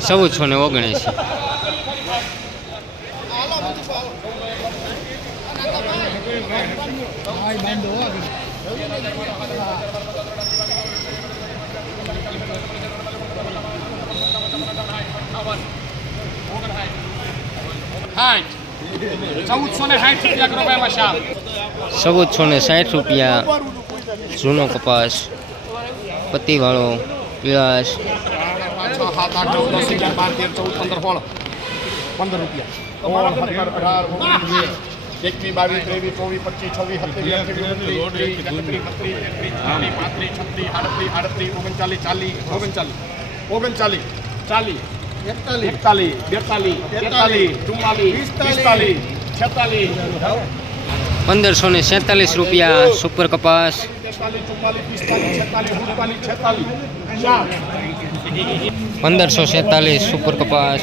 ચૌદસો ને ઓગણએંસી ચૌદસો ને સાઠ રૂપિયા ચૌદસો ને સાઠ રૂપિયા. જૂનો કપાસ, પત્તીવાળો, પીળાશ. પંદર રૂપિયા એકવીસ બાવીસ ત્રેવીસ ચોવીસ પચીસ છવ્વીસ સત્યાવીસ અઠ્યાવીસ ઓગણત્રીસ ત્રીસ એકત્રીસ બત્રીસ તેત્રીસ ચાલીસ પાંત્રીસ છત્રીસ આડત્રીસ આડત્રીસ ઓગણચાલીસ ચાલીસ ઓગણચાલીસ ઓગણચાલીસ ચાલીસ એકતાલીસ એકતાલીસ, બેતાલીસ તેતાલીસ ચુમ્માલીસ, પિસ્તાલીસ, છેતાલીસ. પંદરસો ને સેતાલીસ રૂપિયા સુપર કપાસ. પંદરસો સેતાલીસ સુપર કપાસ.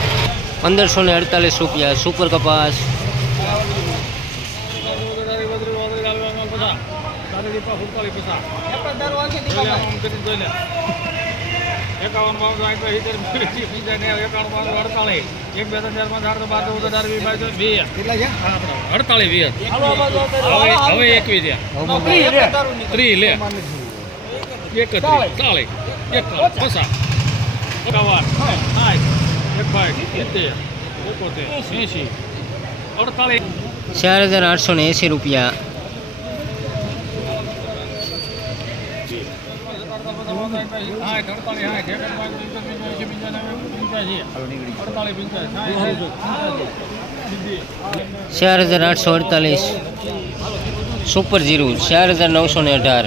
પંદરસો ને અડતાલીસ રૂપિયા સુપર કપાસ અડતાલીસ એક એકત્રીસ પચાસ એકાવન સાઠ એક બાવીસ સિત્તેર એકોતેર એંશી અડતાલીસ ચાર હજાર આઠસો ને એંસી રૂપિયા સાઠ અડતાલીસ સાઠ એકડ પાંચ પંચ્યાસી પંચ્યાસી અડતાલીસ પંચ્યાસી ચાર હજાર આઠસો અડતાલીસ સુપર જીરું ચાર હજાર નવસો ને અઢાર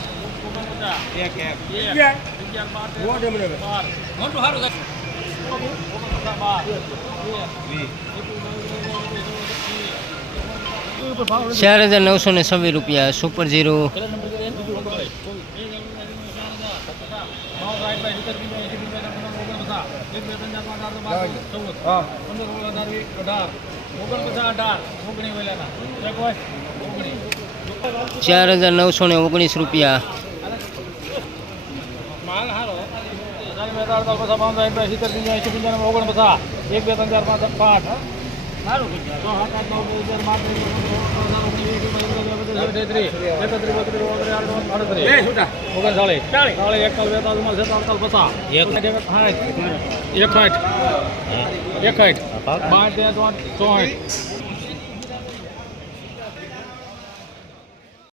ચાર હજાર નવસો ને છવ્વીસ રૂપિયા સુપર જીરું ચાર હજાર નવસો ને ઓગણીસ રૂપિયા ત્રણ પચાસ પાંચ સાઠ બે સિત્તેર એંશી પંચાણું ઓગણ પચાસ. એક બે ત્રણ ચાર પાંચ પાંચ સારું સાત આઠ નવ દસ બાર એક. એક. એક ચોસઠ